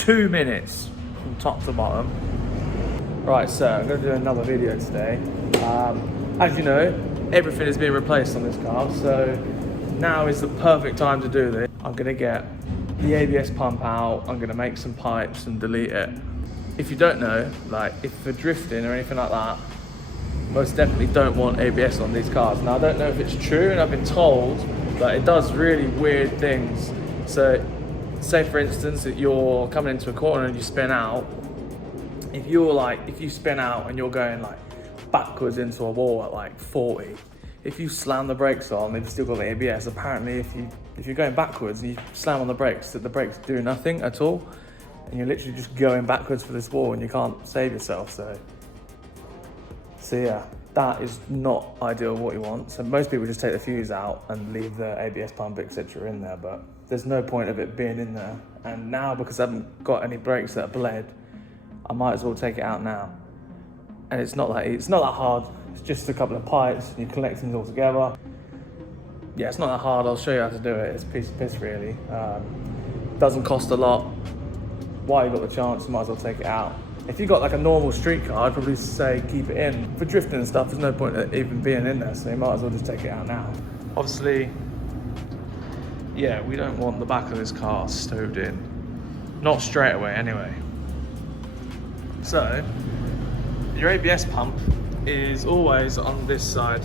2 minutes from top to bottom. Right, so I'm going to do another video today. As you know, everything has been replaced on this car, so now is the perfect time to do this. I'm going to get the ABS pump out, I'm going to make some pipes and delete it. If you don't know, like if for drifting or anything like that, most definitely don't want ABS on these cars. Now I don't know if it's true, and I've been told that it does really weird things. So say for instance that you're coming into a corner and you spin out. If you spin out and you're going like backwards into a wall at like 40, if you slam the brakes on, they've still got the ABS. Apparently if you're going backwards and you slam on the brakes, that the brakes do nothing at all, and you're literally just going backwards for this wall and you can't save yourself. So yeah, that is not ideal what you want. So most people just take the fuse out and leave the ABS pump, etc. in there, but there's no point of it being in there. And now, because I haven't got any brakes that are bled, I might as well take it out now. And it's not that hard. It's just a couple of pipes, and you connect things all together. Yeah, it's not that hard. I'll show you how to do it. It's a piece of piss, really. Doesn't cost a lot. While you got the chance, you might as well take it out. If you got like a normal street car, I'd probably say keep it in. For drifting and stuff, there's no point in even being in there, so you might as well just take it out now. Obviously, yeah, we don't want the back of this car stowed in. Not straight away, anyway. So, your ABS pump is always on this side,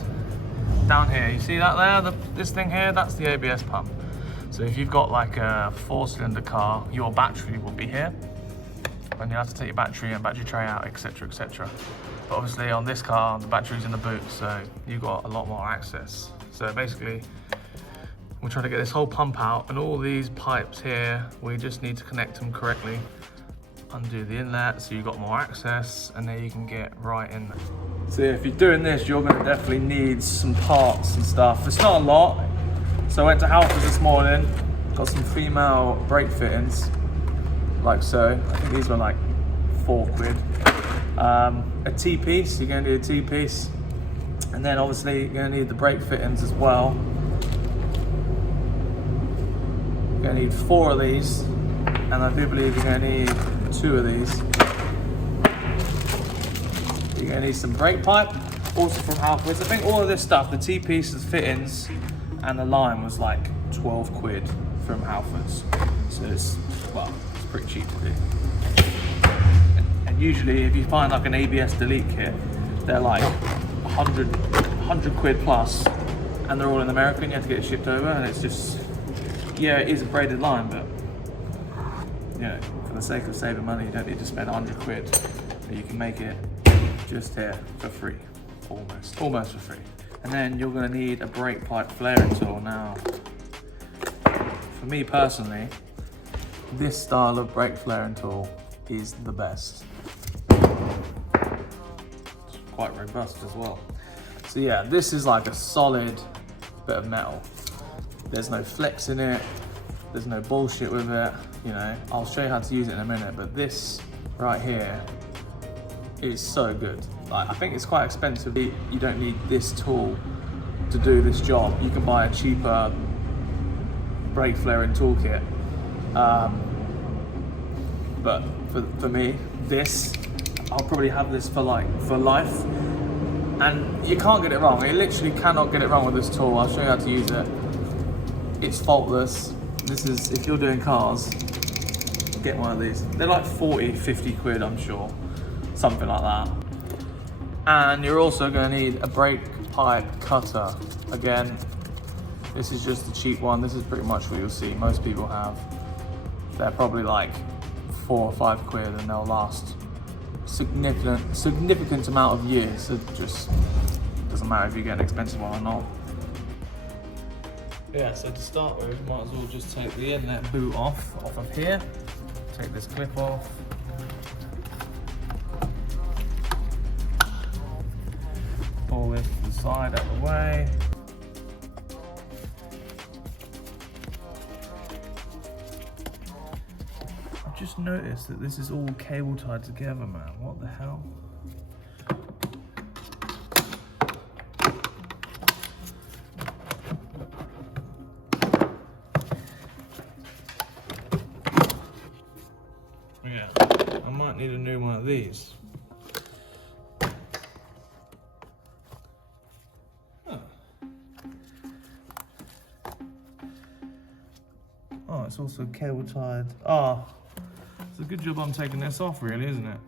down here. You see that there? This thing here, that's the ABS pump. So if you've got like a 4-cylinder car, your battery will be here. And you have to take your battery and battery tray out, etc, etc. But obviously on this car, the battery's in the boot, so you've got a lot more access. So basically, we're trying to get this whole pump out, and all these pipes here, we just need to connect them correctly. Undo the inlet so you've got more access, and then you can get right in there. So if you're doing this, you're going to definitely need some parts and stuff. It's not a lot. So I went to Halfords this morning, got some female brake fittings, like so. I think these were like £4. A T-piece, you're going to need a T-piece. And then obviously you're going to need the brake fittings as well. You're going to need 4 of these, and I do believe you're going to need 2 of these. You're going to need some brake pipe, also from Halfords. I think all of this stuff, the T-pieces, fittings, and the line was like £12 from Halfords. So it's pretty cheap to do. And usually if you find like an ABS delete kit, they're like 100 quid plus, and they're all in America, and you have to get it shipped over, and it's just, yeah, it is a braided line, but you know, for the sake of saving money, you don't need to spend 100 quid. You can make it just here for free, almost for free. And then you're going to need a brake pipe flaring tool. Now, for me personally, this style of brake flaring tool is the best. It's quite robust as well. So yeah, this is like a solid bit of metal. There's no flex in it. There's no bullshit with it. You know, I'll show you how to use it in a minute, but this right here is so good. Like, I think it's quite expensive. You don't need this tool to do this job. You can buy a cheaper brake flaring toolkit. But for me, this, I'll probably have this for life. And you can't get it wrong. You literally cannot get it wrong with this tool. I'll show you how to use it. It's faultless. This is, if you're doing cars, get one of these. They're like 40, 50 quid, I'm sure. Something like that. And you're also going to need a brake pipe cutter. Again, this is just the cheap one. This is pretty much what you'll see most people have. They're probably like 4 or 5 quid, and they'll last significant amount of years. It just doesn't matter if you get an expensive one or not. Yeah, so to start with, might as well just take the inlet boot off of here. Take this clip off. Pull this to the side out of the way. I've just noticed that this is all cable tied together, man. What the hell? Yeah, I might need a new one of these. Huh. Oh, it's also cable tied. Oh, it's a good job I'm taking this off, really, isn't it?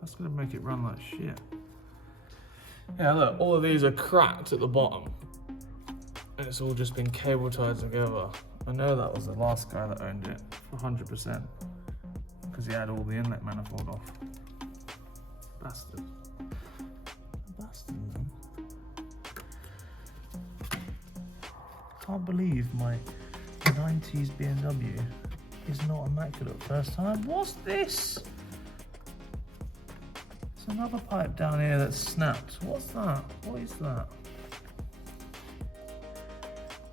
That's gonna make it run like shit. Yeah, look, all of these are cracked at the bottom. And it's all just been cable tied together. I know that was the last guy that owned it, for 100%. Because he had all the inlet manifold off. Bastard. Bastard, man. Can't believe my 90s BMW is not immaculate first time. What's this? There's another pipe down here that's snapped. What's that? What is that?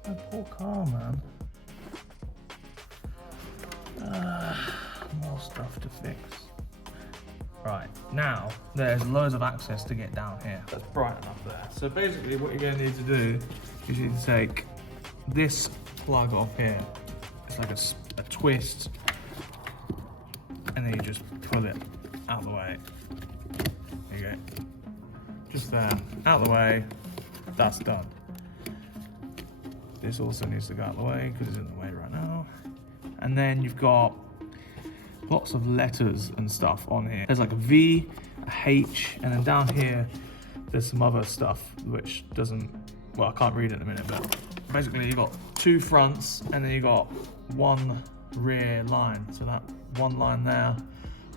My poor car, man. More stuff to fix. Right, now there's loads of access to get down here. That's bright enough there. So basically what you're going to need to do is you need to take this plug off here. It's like a twist, and then you just pull it out of the way. There you go. Just there, out of the way. That's done. This also needs to go out of the way because it's in the way right now. And then you've got lots of letters and stuff on here. There's like a V, a H, and then down here there's some other stuff which doesn't, well, I can't read it in a minute, but basically you've got two fronts and then you've got one rear line. So that one line there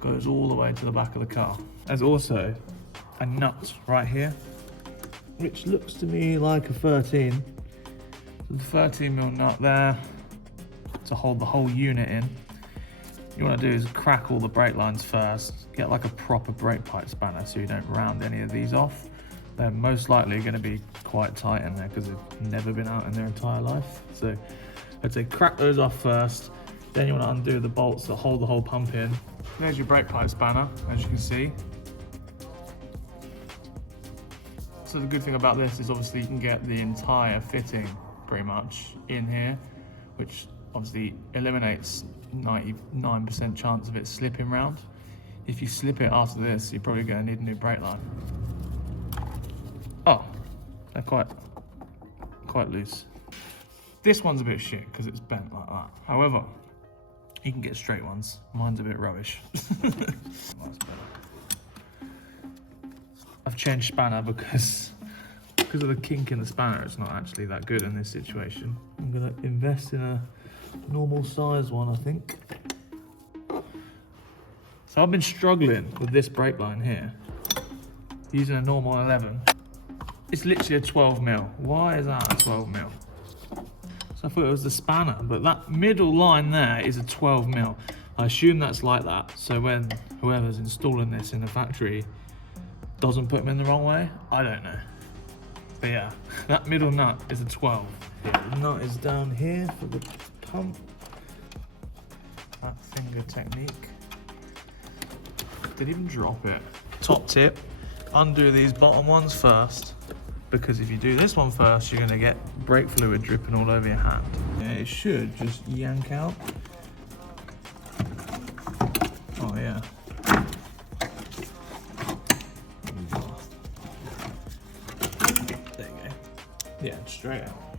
goes all the way to the back of the car. There's also a nut right here, which looks to me like a 13. So the 13mm nut there to hold the whole unit in. You want to do is crack all the brake lines first, get like a proper brake pipe spanner so you don't round any of these off. They're most likely going to be quite tight in there because they've never been out in their entire life. So I'd say crack those off first, then you want to undo the bolts that hold the whole pump in. There's your brake pipe spanner, as you can see. So the good thing about this is obviously you can get the entire fitting pretty much in here, which obviously eliminates 99% chance of it slipping round. If you slip it after this, you're probably going to need a new brake line. Oh, they're quite loose. This one's a bit shit because it's bent like that. However, you can get straight ones. Mine's a bit rubbish. That's better. I've changed spanner because of the kink in the spanner. It's not actually that good in this situation. I'm gonna invest in a normal size one, I think. So I've been struggling with this brake line here, using a normal 11. It's literally a 12mm. Why is that a 12mm? So I thought it was the spanner, but that middle line there is a 12mm. I assume that's like that, so when whoever's installing this in the factory doesn't put them in the wrong way, I don't know. But yeah, that middle nut is a 12. The nut is down here for the pump. That finger technique. Didn't even drop it. Top tip, undo these bottom ones first, because if you do this one first, you're gonna get brake fluid dripping all over your hand. Yeah, it should just yank out. Oh yeah. There you go. Yeah, straight out.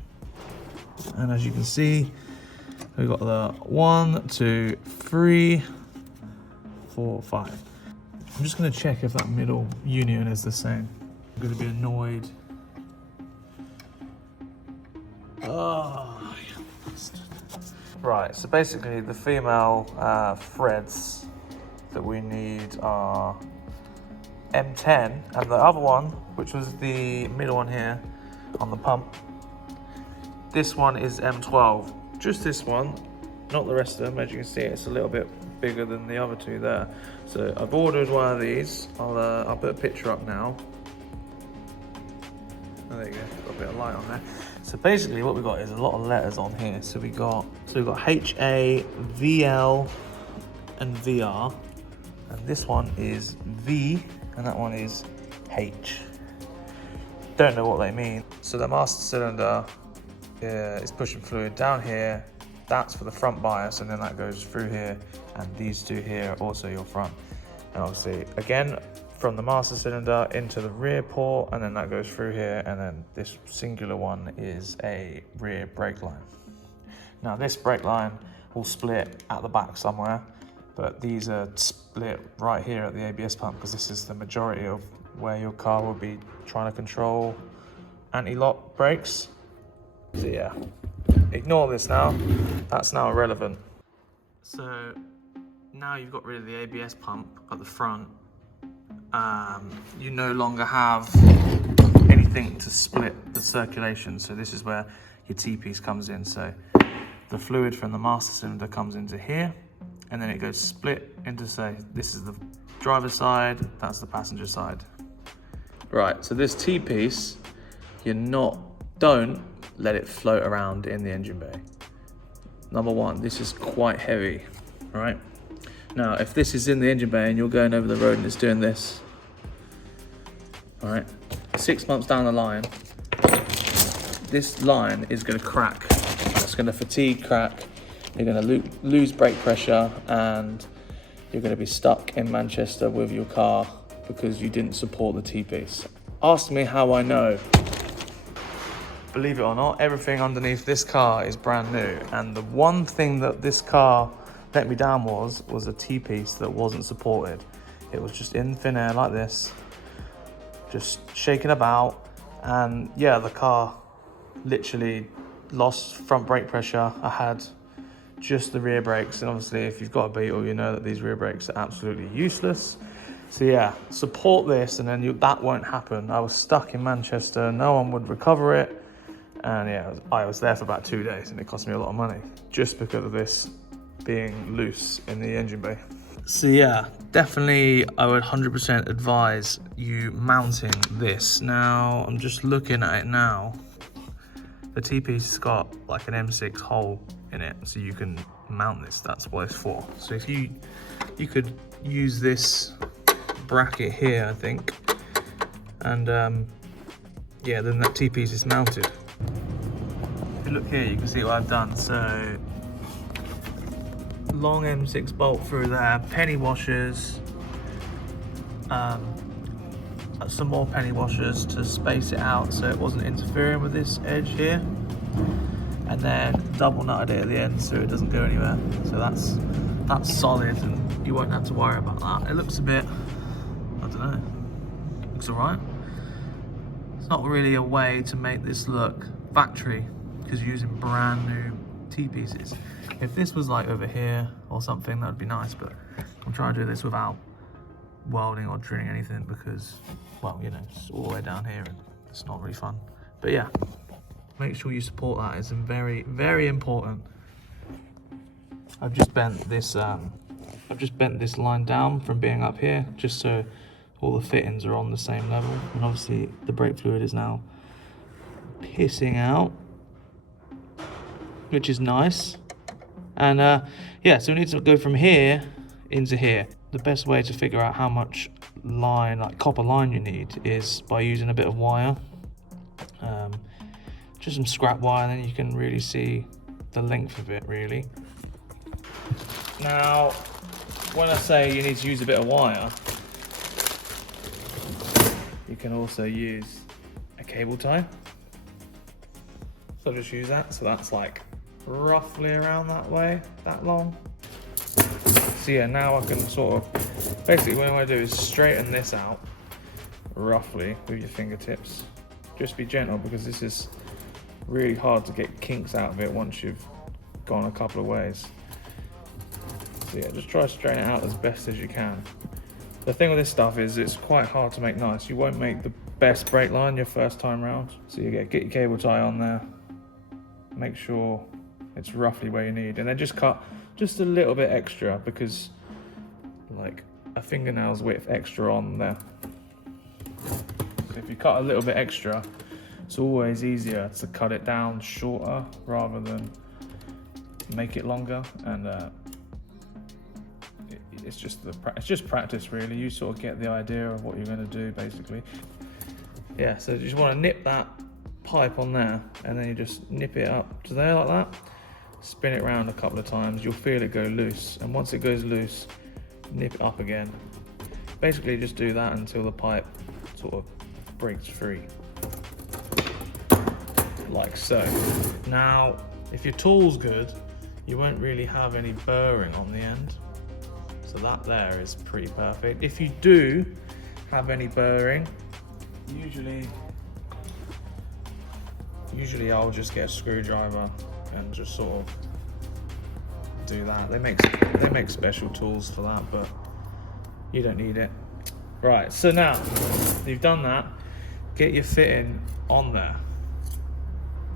And as you can see, we've got the 1, 2, 3, 4, 5. I'm just going to check if that middle union is the same. I'm going to be annoyed. Oh, right, so basically the female threads that we need are M10, and the other one, which was the middle one here on the pump, this one is M12. Just this one, not the rest of them. As you can see, it's a little bit bigger than the other two there. So I've ordered one of these. I'll put a picture up now. Oh, there you go, got a bit of light on there. So basically what we've got is a lot of letters on here. So we've got HA, VL, and VR. And this one is V, and that one is H. Don't know what they mean. So the master cylinder is pushing fluid down here that's for the front bias, and then that goes through here, and these two here are also your front. And obviously, again, from the master cylinder into the rear port, and then that goes through here, and then this singular one is a rear brake line. Now this brake line will split at the back somewhere, but these are split right here at the ABS pump, because this is the majority of where your car will be trying to control anti-lock brakes. So yeah, ignore this now, that's now irrelevant. So now you've got rid of the ABS pump at the front, you no longer have anything to split the circulation. So this is where your T-piece comes in. So the fluid from the master cylinder comes into here, and then it goes split into, say, this is the driver's side, that's the passenger side. Right, so this T-piece, don't let it float around in the engine bay. Number one, this is quite heavy, right? Now, if this is in the engine bay and you're going over the road and it's doing this, all right, 6 months down the line, this line is gonna crack. It's gonna fatigue, crack. You're gonna lose brake pressure, and you're gonna be stuck in Manchester with your car because you didn't support the T-piece. Ask me how I know. Believe it or not, everything underneath this car is brand new. And the one thing that this car let me down was a T-piece that wasn't supported. It was just in thin air like this, just shaking about. And yeah, the car literally lost front brake pressure. I had just the rear brakes, and obviously if you've got a Beetle, you know that these rear brakes are absolutely useless. So yeah, support this, and then that won't happen. I was stuck in Manchester, no one would recover it, and yeah, I was there for about 2 days, and it cost me a lot of money just because of this being loose in the engine bay. So yeah, definitely I would 100% advise you mounting this. Now, I'm just looking at it now. The T-piece has got like an M6 hole in it, so you can mount this, that's what it's for. So if you could use this bracket here, I think, and yeah, then that T-piece is mounted. If you look here, you can see what I've done. So long M6 bolt through there, penny washers, some more penny washers to space it out so it wasn't interfering with this edge here, and then double nutted it at the end so it doesn't go anywhere. So that's solid, and you won't have to worry about that. It looks a bit, I don't know, looks alright. It's not really a way to make this look factory because you're using brand new T-pieces. If this was like over here or something, that would be nice, but I'm trying to do this without welding or drilling anything because, well, you know, it's all the way down here and it's not really fun. But yeah, make sure you support that. It's very, very important. I've just bent this line down from being up here just so all the fittings are on the same level, and obviously the brake fluid is now pissing out, which is nice. And yeah, so we need to go from here into here. The best way to figure out how much line, like copper line, you need is by using a bit of wire, just some scrap wire, and then you can really see the length of it really. Now, when I say you need to use a bit of wire, you can also use a cable tie. So I'll just use that. So that's like roughly around that way, that long. So yeah, now I can sort of, basically what I do is straighten this out roughly with your fingertips. Just be gentle because this is really hard to get kinks out of it once you've gone a couple of ways. So yeah, just try to straighten it out as best as you can. The thing with this stuff is it's quite hard to make nice. You won't make the best brake line your first time round. So you get your cable tie on there, make sure it's roughly where you need, and then just cut just a little bit extra, because like a fingernail's width extra on there. So if you cut a little bit extra, it's always easier to cut it down shorter rather than make it longer. And it's just practice really. You sort of get the idea of what you're going to do basically. Yeah, so you just want to nip that pipe on there, and then you just nip it up to there like that. spin it around a couple of times, you'll feel it go loose. And once it goes loose, nip it up again. Basically just do that until the pipe sort of breaks free. Like so. Now, if your tool's good, you won't really have any burring on the end. So that there is pretty perfect. If you do have any burring, usually I'll just get a screwdriver and just sort of do that. They make special tools for that, but you don't need it. Right, so now you've done that, get your fitting on there.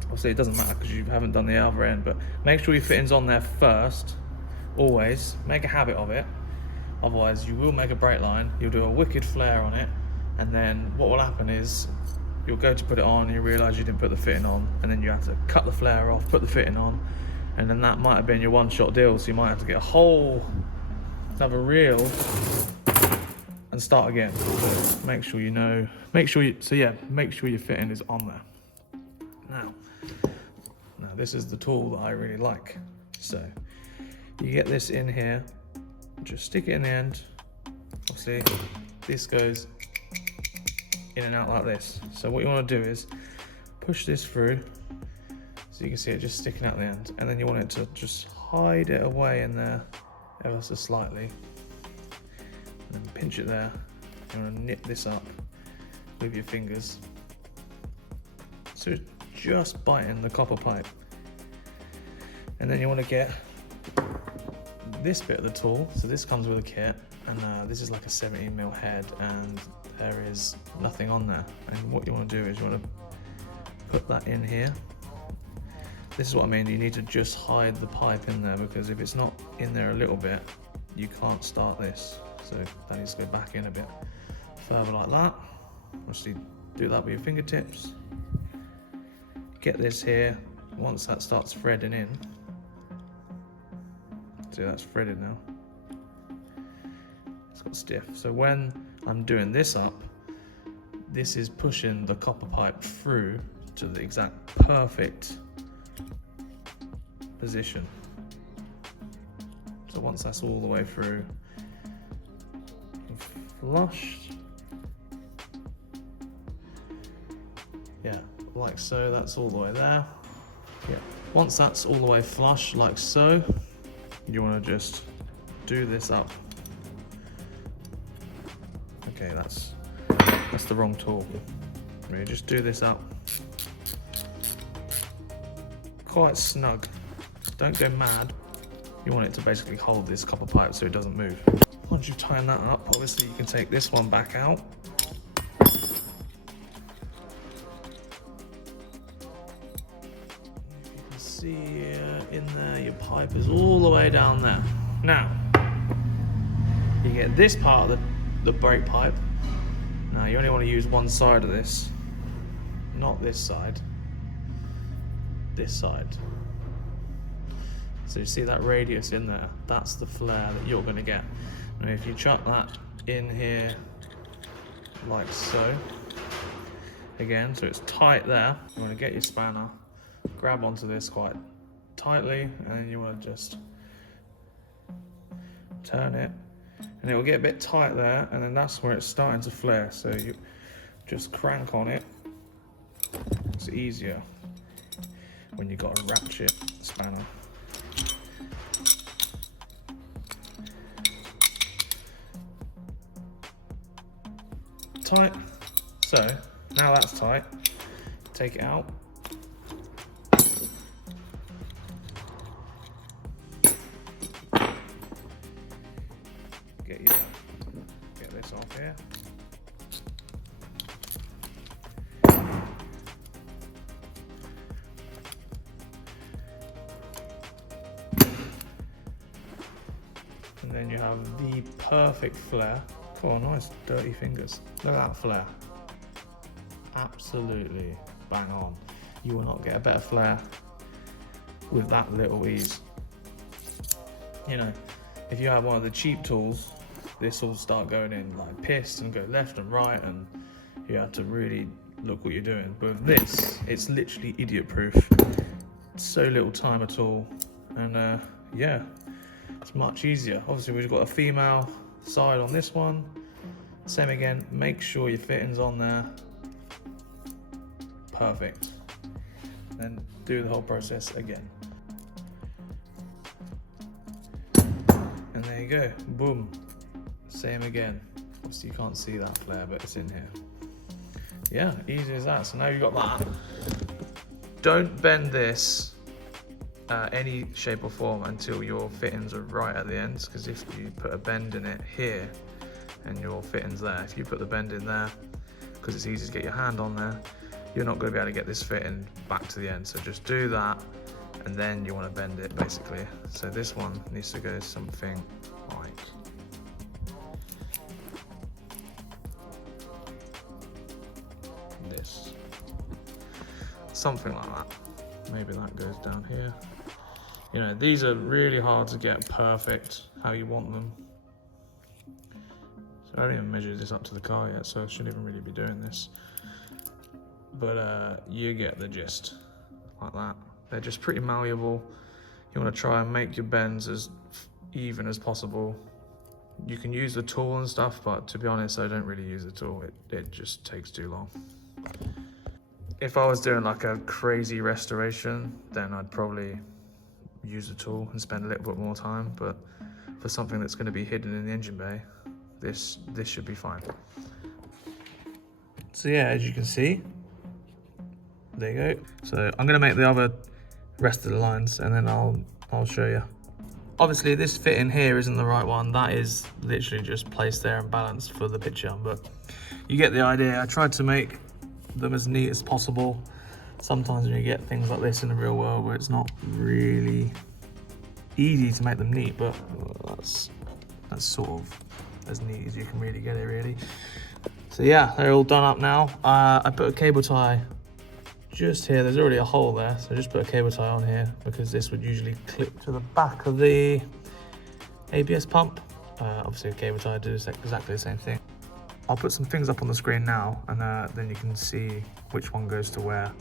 Obviously it doesn't matter because you haven't done the other end, but make sure your fitting's on there first. Always make a habit of it, otherwise you will make a brake line, you'll do a wicked flare on it, and then what will happen is you'll go to put it on and you realise you didn't put the fitting on, and then you have to cut the flare off, put the fitting on, and then that might have been your one-shot deal, so you might have to get a whole another reel and start again. So make sure your fitting is on there. Now this is the tool that I really like. So you get this in here, just stick it in the end. Obviously this goes in and out like this. So what you want to do is push this through, so you can see it just sticking out the end, and then you want it to just hide it away in there ever so slightly, and then pinch it there. You want to nip this up with your fingers, so it's just biting the copper pipe. And then you want to get this bit of the tool, so this comes with a kit, and this is like a 17mm head, and there is nothing on there. And what you want to do is you want to put that in here. This is what I mean, you need to just hide the pipe in there, because if it's not in there a little bit, you can't start this. So that needs to go back in a bit further like that. Obviously do that with your fingertips. Get this here, once that starts threading in, see that's threaded now, it's got stiff. So when I'm doing this up, this is pushing the copper pipe through to the exact perfect position. So once that's all the way through, flushed, yeah, like so, that's all the way there. Yeah, once that's all the way flush like so, you want to just do this up. Okay, that's the wrong tool. You just do this up quite snug. Don't go mad. You want it to basically hold this copper pipe so it doesn't move. Once you've tightened that up, obviously you can take this one back out. You can see in there your pipe is all the way down there. Now, you get this part of the brake pipe. Now you only want to use one side of this, not this side, this side. So you see that radius in there, that's the flare that you're going to get. Now if you chuck that in here like so, again, so it's tight there, you want to get your spanner, grab onto this quite tightly, and then you want to just turn it, and it will get a bit tight there, and then that's where it's starting to flare. So you just crank on it. It's easier when you've got a ratchet spanner. Tight. So now that's tight, take it out. Get this off here. And then you have the perfect flare. Oh, nice dirty fingers. Look at that flare. Absolutely bang on. You will not get a better flare with that little ease. You know, if you have one of the cheap tools, this will start going in like pissed and go left and right, and you have to really look what you're doing. But with this, it's literally idiot proof. So little time at all, And yeah, it's much easier. Obviously we've got a female side on this one. Same again, make sure your fitting's on there. Perfect. Then do the whole process again. And there you go, boom. Same again. Obviously you can't see that flare, but it's in here. Yeah, easy as that. So now you've got that. Don't bend this any shape or form until your fittings are right at the ends, because if you put a bend in it here and your fittings there, if you put the bend in there, because it's easy to get your hand on there, you're not going to be able to get this fitting back to the end. So just do that, and then you want to bend it basically. So this one needs to go something like this, something like that. Maybe that goes down here. You know, these are really hard to get perfect how you want them. So I haven't even measured this up to the car yet, so I shouldn't even really be doing this. But you get the gist, like that. They're just pretty malleable. You want to try and make your bends as even as possible. You can use the tool and stuff, but to be honest, I don't really use the tool. It just takes too long. If I was doing like a crazy restoration, then I'd probably use the tool and spend a little bit more time. But for something that's going to be hidden in the engine bay, this should be fine. So yeah, as you can see, there you go. So I'm going to make the other rest of the lines, and then I'll show you. Obviously this fitting here isn't the right one. That is literally just placed there and balanced for the picture, but you get the idea. I tried to make them as neat as possible. Sometimes when you get things like this in the real world where it's not really easy to make them neat, but that's sort of as neat as you can really get it, really. So yeah, they're all done up now. I put a cable tie just here. There's already a hole there, so just put a cable tie on here, because this would usually clip to the back of the ABS pump. Obviously a cable tie does exactly the same thing. I'll put some things up on the screen now, and then you can see which one goes to where.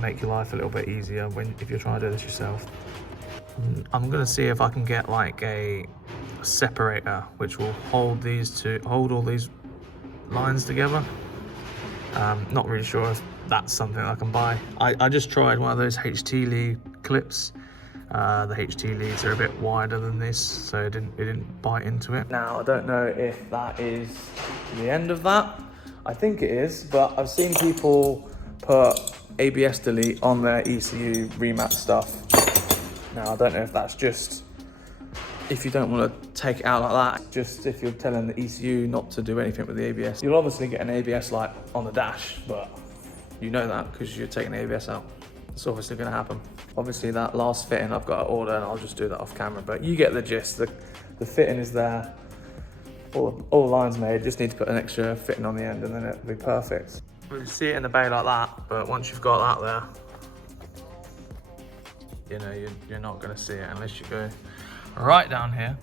Make your life a little bit easier if you're trying to do this yourself. I'm gonna see if I can get like a separator which will hold all these lines together. Not really sure if that's something I can buy. I just tried one of those HT lead clips. The HT leads are a bit wider than this, so it didn't bite into it. Now, I don't know if that is the end of that. I think it is, but I've seen people put ABS delete on their ECU remat stuff. Now, I don't know if that's just if you don't want to take it out like that, just if you're telling the ECU not to do anything with the ABS. You'll obviously get an ABS light on the dash, but you know that because you're taking the ABS out. It's obviously going to happen. Obviously that last fitting I've got to order, and I'll just do that off camera, but you get the gist. The fitting is there, all the lines made, just need to put an extra fitting on the end and then it'll be perfect. You see it in the bay like that, but once you've got that there, you know, you're not going to see it unless you go right down here,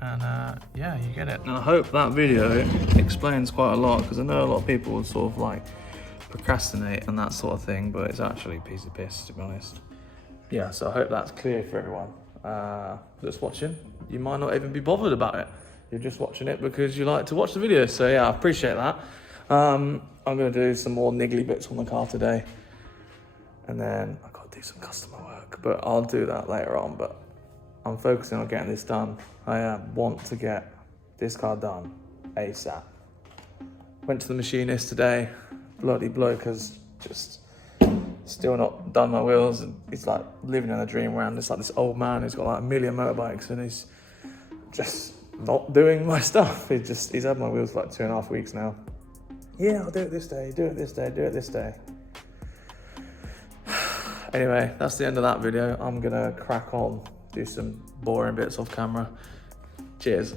and yeah, you get it. And I hope that video explains quite a lot, because I know a lot of people would sort of like procrastinate and that sort of thing, but it's actually a piece of piss, to be honest. Yeah, so I hope that's clear for everyone that's watching. You might not even be bothered about it. You're just watching it because you like to watch the video. So yeah, I appreciate that. I'm gonna do some more niggly bits on the car today, and then I've got to do some customer work, but I'll do that later on. But I'm focusing on getting this done. I want to get this car done ASAP. Went to the machinist today. Bloody bloke has just still not done my wheels, and he's like living in a dream around this old man who's got like a million motorbikes, and he's just not doing my stuff. He's had my wheels for like 2.5 weeks now. Yeah, I'll do it this day, do it this day, do it this day. Anyway, that's the end of that video. I'm gonna crack on, do some boring bits off camera. Cheers.